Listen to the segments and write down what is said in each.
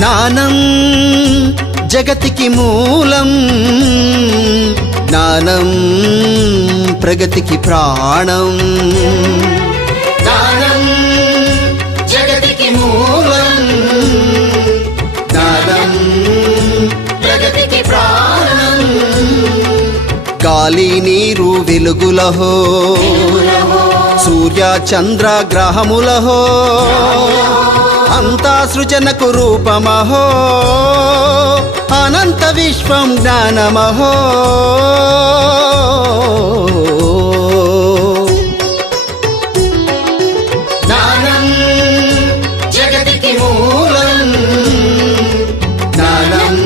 జ్ఞానం జగతికి మూలం, జ్ఞానం ప్రగతికి ప్రాణం. జ్ఞానం జగతికి మూలం, జ్ఞానం ప్రగతికి ప్రాణం. గాలి నీరు వెలుగులహో, సూర్య చంద్ర గ్రహములహో, అంతా సృజనకు రూపమహో, అనంత విశ్వం జ్ఞానమహో. జ్ఞానం జగతికి మూలం, జ్ఞానం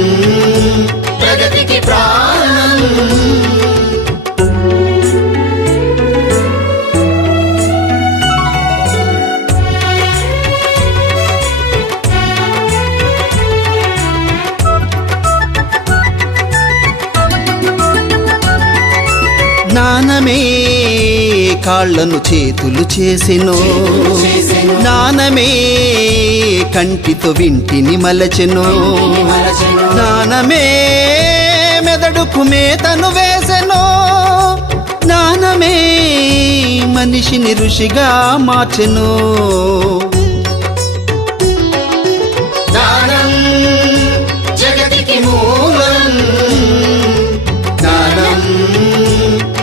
ప్రగతికి ప్రాణం. జ్ఞానమే కాళ్లను చేతులు చేసెను, జ్ఞానమే కంటితో వింటిని మలచెను, జ్ఞానమే మెదడుకు మేతను వేసెను, జ్ఞానమే మనిషిని ఋషిగా మార్చెను. జ్ఞానం జగతికి మూలం, జ్ఞానం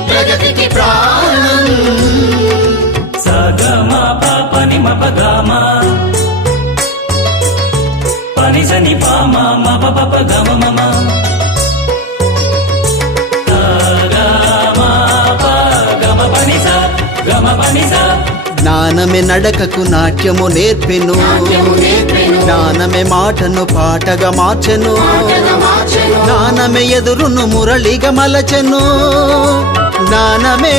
ప్రగతికి ప్రాణం. సగమ పని మపగమ పని సని పామ మప పప గమ మమ సగమ గమ పని స గమ పని స. జ్ఞానమే నడకకు నాట్యము నేర్పెను, జ్ఞానమే మాటను పాటగా మార్చెను, జ్ఞానమే ఎదురును మురళిగా మలచెను, జ్ఞానమే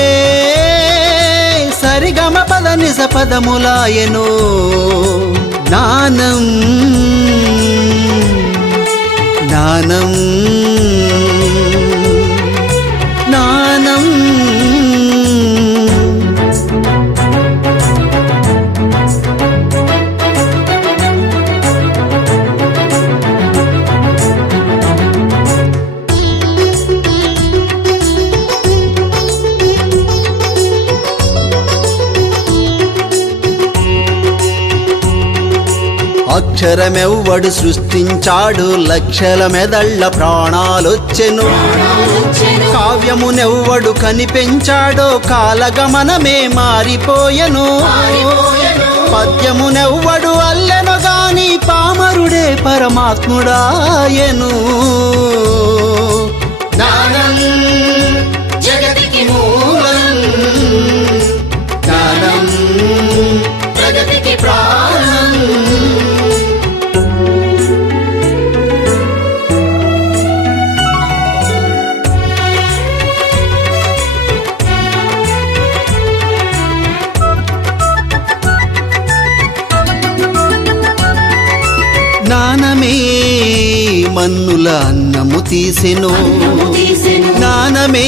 సరిగమ పద నిజ పదములాయెను. జ్ఞానం జ్ఞానం జ్ఞానం. అక్షరమెవ్వడు సృష్టించాడు, లక్షల మెదళ్ళ ప్రాణాలొచ్చెను. కావ్యమునెవ్వడు కనిపెంచాడో, కాలగమనమే మారిపోయెను. పద్యమునెవ్వడు అల్లెను గాని, పామరుడే పరమాత్ముడాయెను. జ్ఞానం జగతికి మూలం, జ్ఞానం ప్రగతికి ప్రాణం. జ్ఞానమే మన్నుల అన్నము తీసెను, జ్ఞానమే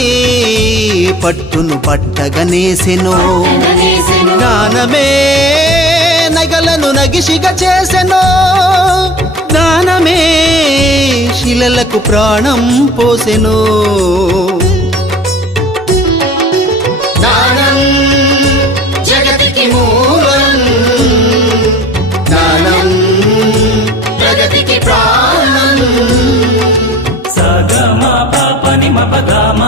పట్టును పట్టగనేసెను, జ్ఞానమే నగలను నగిషిగా చేసెను, జ్ఞానమే శిలలకు ప్రాణం పోసెను. జ్ఞానం జగతికి మూలం, జ్ఞానం ప్రగతికి ప్రాణం. సగమ పని మపగమ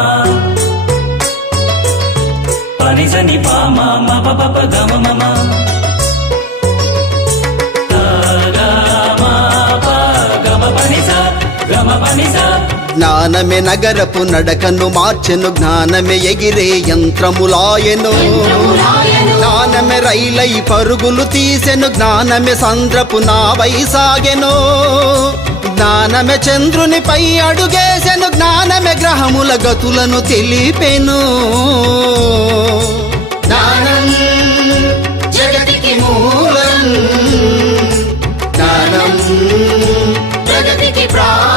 పని సని పామ మప పప గమ మమ సగమ గమ పని స గమ పని స. జ్ఞానమే నగరపు నడకను మార్చెను, జ్ఞానమే ఎగిరే యంత్రములాయెను, జ్ఞానమే రైలై పరుగులు తీసెను, జ్ఞానమే సంద్రపు నావై సాగెను, జ్ఞానమే చంద్రునిపై అడుగేసెను, జ్ఞానమే గ్రహముల గతులను తెలిపెను. జ్ఞానం జగతికి మూలం, జ్ఞానం ప్రగతికి ప్రాణం.